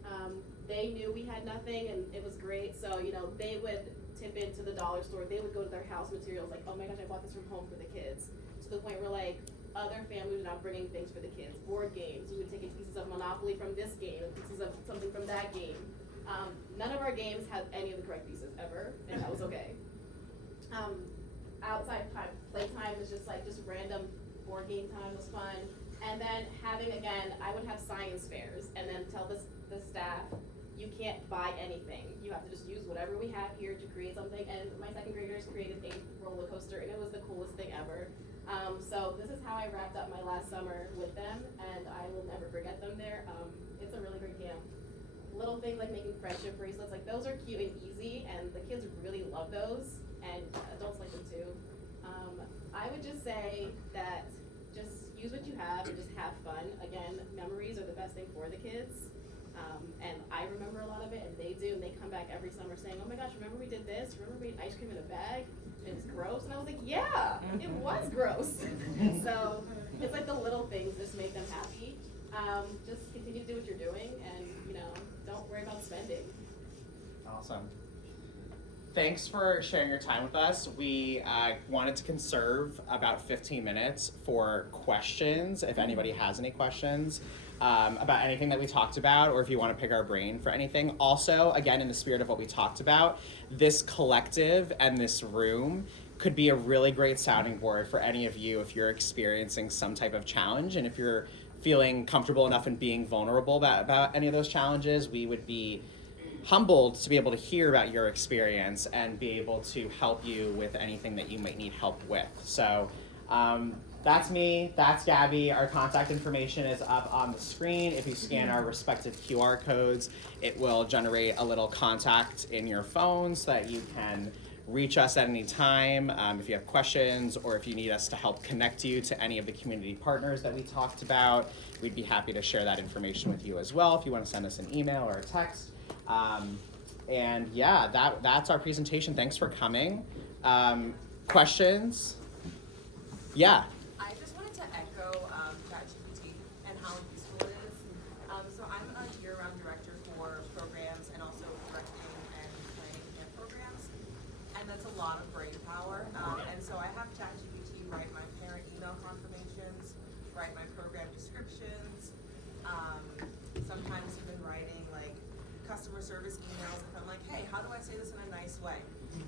They knew we had nothing, and it was great. So, they would tip into the dollar store. They would go to their house materials like, oh my gosh, I bought this from home for the kids. To the point where like other families were not bringing things for the kids. Board games. We would take pieces of Monopoly from this game and pieces of something from that game. None of our games had any of the correct pieces ever, and that was okay. Outside time, playtime was just random board game time was fun. And then I would have science fairs and then tell the staff, you can't buy anything. You have to just use whatever we have here to create something. And my second graders created a roller coaster, and it was the coolest thing ever. So this is how I wrapped up my last summer with them, and I will never forget them there. It's a really great camp. Little things like making friendship bracelets, those are cute and easy, and the kids really love those, and adults like them too. I would just say that just use what you have and just have fun. Again, memories are the best thing for the kids. And I remember a lot of it, and they do, and they come back every summer saying, oh my gosh, remember we did this? Remember we ate ice cream in a bag? And it's gross. And I was like, yeah, it was gross. So it's like the little things just make them happy. Just continue to do what you're doing, and don't worry about spending. Awesome. Thanks for sharing your time with us. We wanted to conserve about 15 minutes for questions, if anybody has any questions about anything that we talked about, or if you want to pick our brain for anything. Also, again, in the spirit of what we talked about, this collective and this room could be a really great sounding board for any of you if you're experiencing some type of challenge, and if you're feeling comfortable enough in being vulnerable about any of those challenges. We would be humbled to be able to hear about your experience and be able to help you with anything that you might need help with. So that's me, that's Gabi. Our contact information is up on the screen. If you scan our respective QR codes, it will generate a little contact in your phone so that you can reach us at any time if you have questions, or if you need us to help connect you to any of the community partners that we talked about. We'd be happy to share that information with you as well if you want to send us an email or a text. And yeah, that's our presentation. Thanks for coming. Questions? Yeah. I just wanted to echo ChatGPT and how useful it is. So I'm a year-round director for programs and also directing and planning camp programs, and that's a lot of brain power. And so I have ChatGPT write my parent email confirmations, write my program descriptions, sometimes even writing customer service emails if I'm like, hey, how do I say this in a nice way?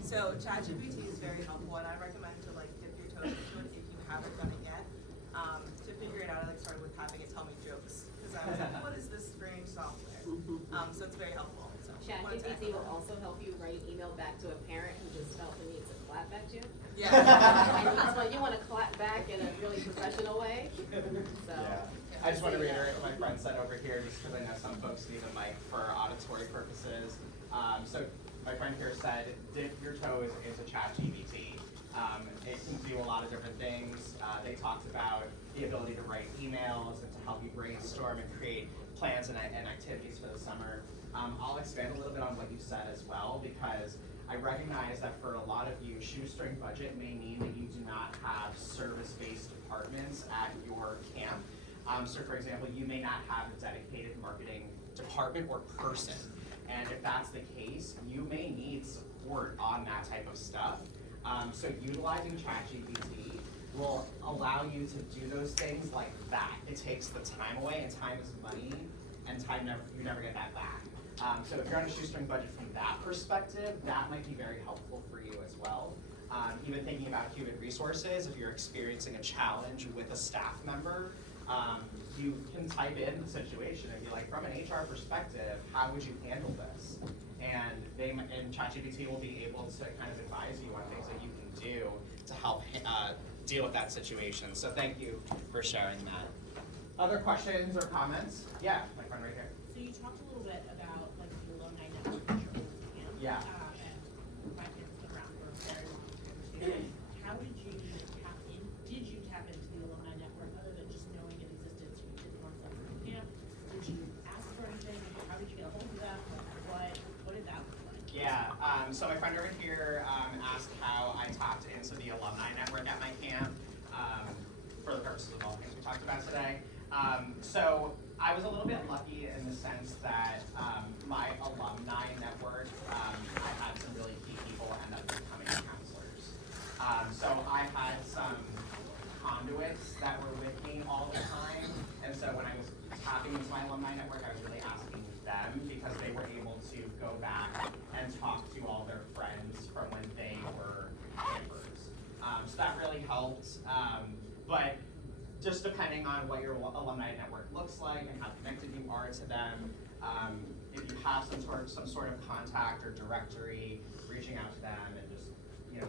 So ChatGPT is very helpful, and I recommend to dip your toes into it if you haven't done it yet. To figure it out, I started with having it tell me jokes, because I was like, what is this strange software? So it's very helpful. So wanted to ChatGPT echo will that. also help you write email back to a parent who just felt the need to clap at you. Yeah. And so you want to clap back in a really professional way. So. Yeah. I just want to reiterate what my friend said over here, just because I know some folks need a mic for auditory purposes. So my friend here said, dip your toes into ChatGPT. It can do a lot of different things. They talked about the ability to write emails and to help you brainstorm and create plans and activities for the summer. I'll expand a little bit on what you said as well, because I recognize that for a lot of you, shoestring budget may mean that you do not have service-based departments at your camp. So for example, you may not have a dedicated marketing department or person. And if that's the case, you may need support on that type of stuff. So utilizing ChatGPT will allow you to do those things like that. It takes the time away, and time is money, and you never get that back. So if you're on a shoestring budget from that perspective, that might be very helpful for you as well. Even thinking about human resources, if you're experiencing a challenge with a staff member, you can type in the situation and be like, from an HR perspective, how would you handle this? And ChatGPT will be able to kind of advise you on things that you can do to help deal with that situation. So thank you for sharing that. Other questions or comments? Yeah, my friend right here. So you talked a little bit about like the alumni network at your old camp. Yeah. And my kids been around for a very long time too. How did you tap in? Did you tap into the alumni network other than just knowing it existed so you did want something from camp? Did you ask for anything? How did you get a hold of them? What did that look like? Yeah, so my friend over here asked how I tapped into the alumni network at my camp for the purposes of all the things we talked about today. So I was a little bit lucky in the sense that my alumni network, I had some really key people end up becoming counselors. So I had some conduits that were with me all the time, and so when I was tapping into my alumni network, I was really asking them because they were able to go back and talk to all their friends from when they were campers. So that really helped. But just depending on what your alumni network looks like and how connected you are to them, if you have some sort of contact or directory, reaching out to them and just,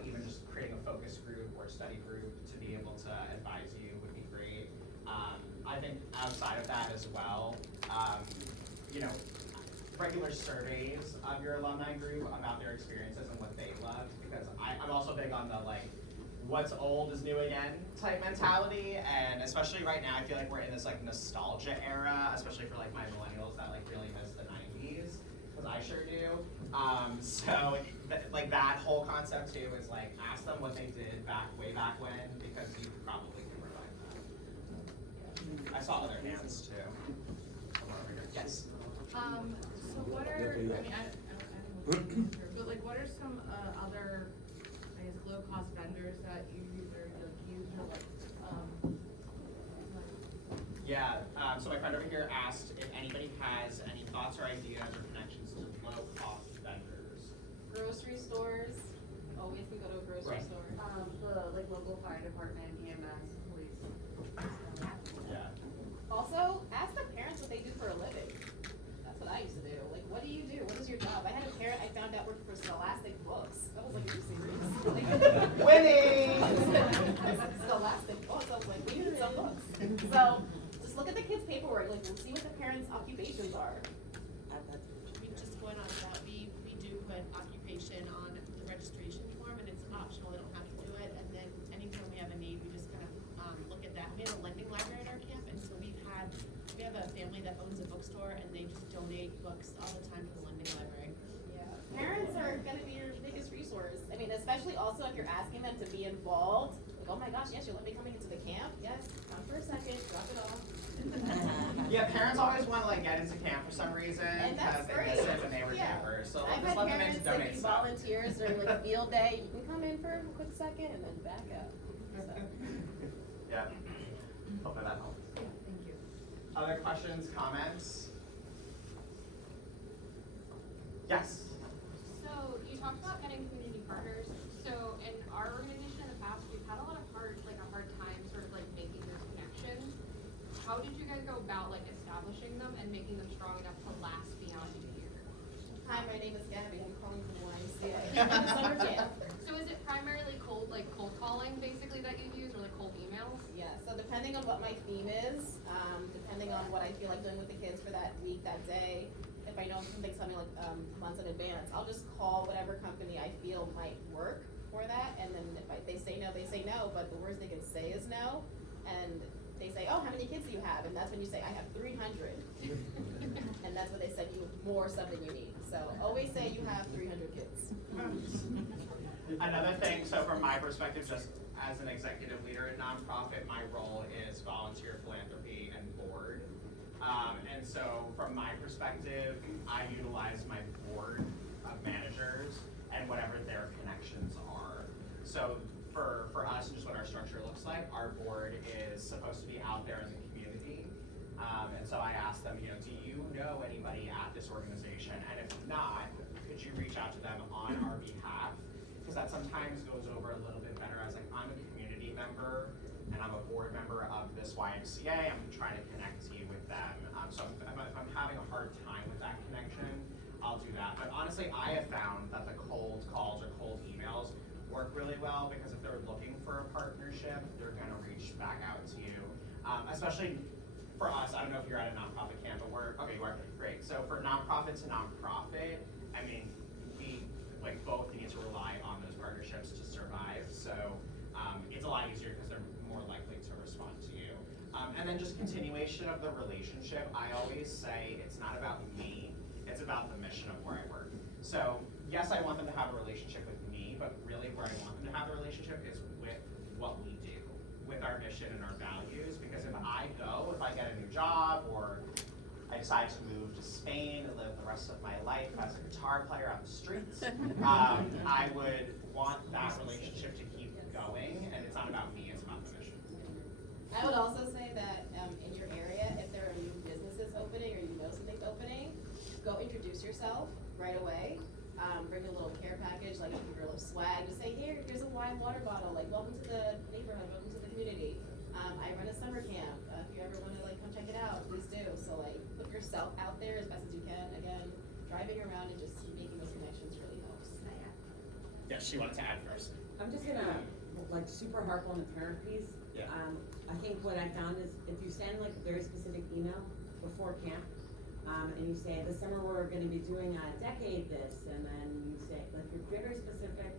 even just creating a focus group or study group to be able to advise you would be great. I think outside of that as well, regular surveys of your alumni group about their experiences and what they loved, because I'm also big on the what's old is new again type mentality, and especially right now I feel like we're in this nostalgia era, especially for my millennials that really miss the 90s, because I sure do. So that whole concept too is ask them what they did way back when, because you probably can provide that. I saw other hands too. Someone over here. Yes. So what are, I mean, I don't know, but what are some other, I guess, low-cost vendors that you use or use or Yeah, so my friend over here asked if anybody has any thoughts or ideas or connections to low-cost vendors. Grocery stores, always can go to a grocery Right. store. the local fire department, EMS, police. Yeah. Also, ask the parents what they do for a living. That's what I used to do. What do you do? What is your job? I had a parent I found out worked for Scholastic Books. I was like, are you serious? Winning! Scholastic Books. I was like, we need some books. So just look at the kids' paperwork. We'll see what the parents' occupations are. Just going on that, we do put occupation on the registration form, and it's optional, they don't have to do it, and then anytime we have a need, we just kind of look at that. We have a lending library at our camp, and so we have a family that owns a bookstore, and they just donate books all the time to the lending library. Yeah. Parents are gonna be your biggest resource. I mean, especially also if you're asking them to be involved. Oh my gosh, yes, you'll let me coming into the camp? Yes, come for a second, drop it off. Yeah, parents always want to get into camp for some reason And that's because they great. miss it when they were Yeah. campers. So I've just had let them in parents to that donate be stuff. volunteers during field day. You can come in for a quick second and then back out. So. Yeah. Hopefully that helps. Yeah, thank you. Other questions, comments? Yes. So you talked about getting community partners. So in our organization in the past, we've had a lot of a hard time sort of making those connections. How did you guys go about establishing them and making them strong enough to last beyond a year? Hi, my name is Gabi. I'm calling from YMCA. Summer camp. So is it primarily cold calling basically that you use, or like cold emails? Yeah, so depending on what my theme is, depending on what I feel like doing with the kids for that week, that day, if I know something's coming like months in advance, I'll just call whatever company I feel might work for that, and then if they say no, they say no, but the worst they can say is no, and they say, oh, how many kids do you have? And that's when you say, I have 300. And that's when they send you more stuff than you need. So always say you have 300 kids. Another thing, so from my perspective, just as an executive leader at nonprofit, my role is volunteer philanthropy and board. And so from my perspective, I utilize my board of managers and whatever their connections are. So for us, and just what our structure looks like, our board is supposed to be out there in the community. And so I asked them, do you know anybody at this organization? And if not, could you reach out to them on our behalf? Because that sometimes goes over a little bit better as like, I'm a community member and I'm a board member of this YMCA. I'm trying to connect you with them. So if I'm having a hard time with that connection, I'll do that. But honestly, I have found that the cold calls or cold emails work really well, because if they're looking for a partnership, they're gonna reach back out to you. Especially for us, I don't know if you're at a nonprofit camp, but okay, you are, great. So for nonprofit to nonprofit, I mean, we both need to rely on those partnerships to survive. So it's a lot easier because they're more likely to respond to you. And then just continuation of the relationship, I always say it's not about me, it's about the mission of where I work. So yes, I want them to have a relationship with me, but really where I want them to have a relationship is with what we do, with our mission and our values. Because if I get a new job, or I decide to move to Spain and live the rest of my life as a guitar player on the streets, I would want that relationship to keep going, and it's not about me, it's about the mission. I would also say that in your area, if there are new businesses opening or you know something's opening, go introduce yourself right away. Bring a little care package, like give your little swag. Just say, here's a wine water bottle. Like, welcome to the neighborhood, welcome to the community. I run a summer camp. If you ever want to come check it out, please do. So put yourself out there as best as you can. Again, driving around and just making those connections really helps. Yes, she wanted to add first. I'm just gonna super harp on the parent piece. Yeah. I think what I found is if you send a very specific email before camp, and you say, this summer we're gonna be doing a decade this, and then you say, you're very specific,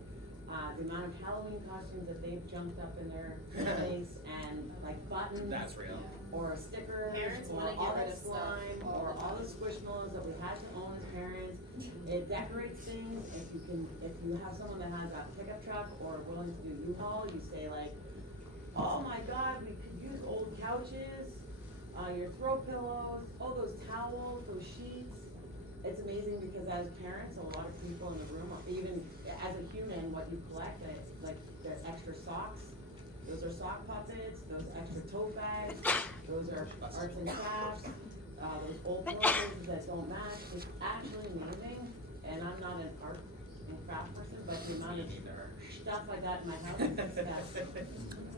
the amount of Halloween costumes that they've jumped up in their place, and buttons. That's real. Or stickers, Parents or wanna get all rid the of stuff slime, all or the all time. the squishmallows that we had to own as parents. It decorates things. If you have someone that has a pickup truck or willing to do U-Haul, you say oh my God, we could use old couches, your throw pillows, those towels, those sheets. It's amazing because as parents, a lot of people in the room, or even as a human, what you collect, there's extra socks. Those are sock puppets, those extra tote bags, those are arts and crafts, those old clothes that don't match. It's actually amazing, and I'm not an art and craft person, but the amount of stuff I got in my house is disgusting.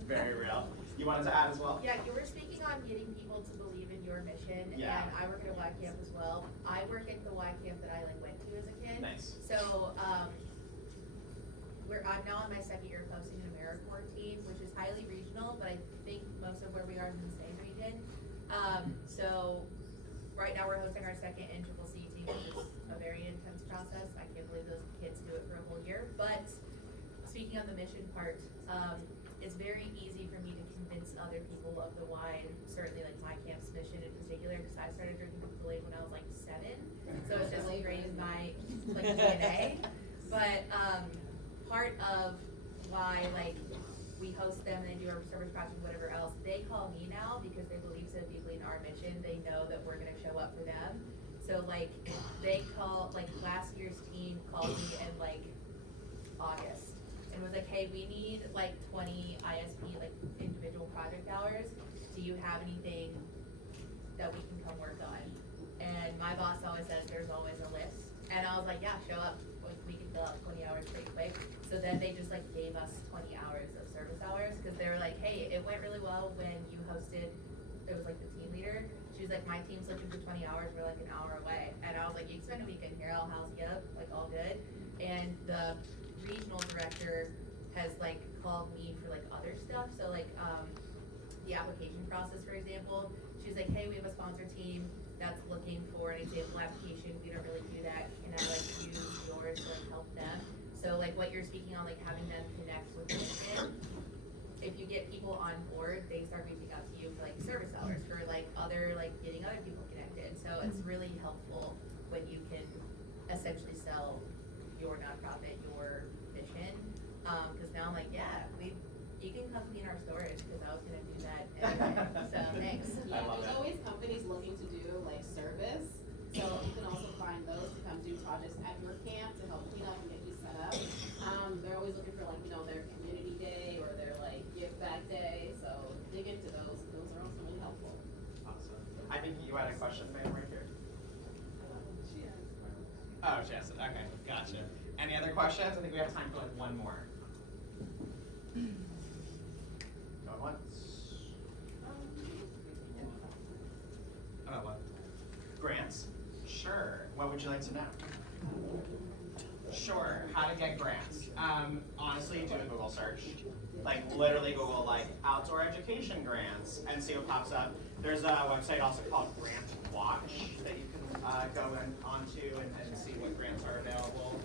Very real. You wanted to add as well? Yeah, you were speaking on getting people to believe in your mission, Yeah. and I work at a Y camp as well. I work at the Y camp that I went to as a kid. Nice. So, I'm now on my second year of hosting an AmeriCorps team, which is highly regional, but I think most of where we are is in the same region. So right now we're hosting our second NCCC team, which is a very intense process. I can't believe those kids do it for a whole year. But speaking on the mission part, it's very easy for me to convince other people of the why, and certainly my camp's mission in particular, because I started drinking Kool-Aid when I was 7, so it's just ingrained in my DNA. But part of why we host them and they do our service project, whatever else, they call me now because they believe so deeply in our mission. They know that we're gonna show up for them. So they call last year's team called me in August and was hey, we need 20 ISP individual project hours. Do you have anything that we can come work on? And my boss always says there's always a list. And I was yeah, show up. We can fill out 20 hours pretty quick. So then they just gave us 20 hours of service hours because they were hey, it went really well when you hosted. It was the team leader. She was like, my team's looking for 20 hours, we're like an hour away. And I was like, you can spend a weekend here, I'll house you up, like, all good. And the regional director has like called me for like other stuff, so like, the application process, for example, she was like, hey, we have a sponsor team that's looking for an example application, we don't really do that, can I like use yours to like help them? So like what you're speaking on, like having them connect with LinkedIn, if you get people on board, they start reaching out to you for like service hours, for like other, like getting other people connected. So it's really helpful when you can essentially sell your nonprofit, your mission. Cause now I'm like, yeah, you can come be in our stores, cause I was gonna do that anyway, so thanks. Yeah, there's always companies looking to do like service, so you can also find those to come do projects at your camp to help clean up and get you set up. They're always looking for like, you know, their community day or their like give back day, so dig into those are also really helpful. Awesome. I think you had a question, ma'am, right here. Oh, she has it. Okay, gotcha. Any other questions? I think we have time for like one more. Going once. What? Grants? Sure. What would you like to know? Sure. How to get grants. Honestly, do a Google search. Like literally Google like outdoor education grants and see what pops up. There's a website also called Grant Watch that you can go onto and see what grants are available.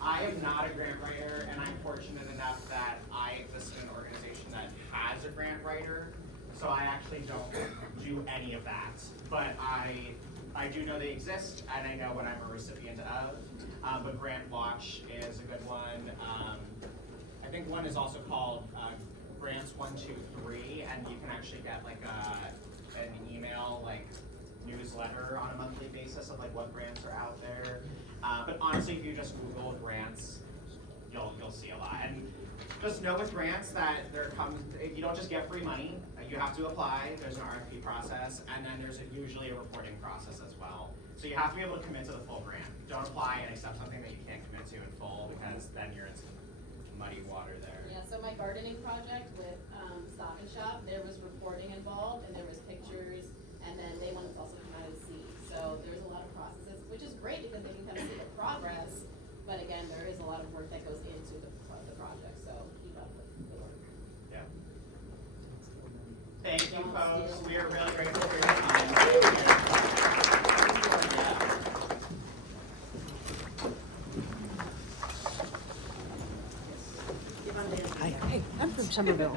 I am not a grant writer, and I'm fortunate enough that I exist in an organization that has a grant writer, so I actually don't do any of that. But I do know they exist, and I know what I'm a recipient of. But Grant Watch is a good one. I think one is also called Grants 123, and you can actually get like an email like newsletter on a monthly basis of like what grants are out there. But honestly, if you just Google grants, you'll see a lot. And just know with grants that you don't just get free money. You have to apply. There's an RFP process, and then there's usually a reporting process as well. So you have to be able to commit to the full grant. Don't apply and accept something that you can't commit to in full, because then you're in some muddy water there. Yeah, so my gardening project with Stop and Shop, there was reporting involved and there was pictures, and then they wanted to also come out and see. So there's a lot of processes, which is great because they can kind of see the progress, but again, there is a lot of work that goes into the project, so keep up with the work. Yeah. Thank you, folks. We are really grateful for your time. Hey, I'm from Somerville.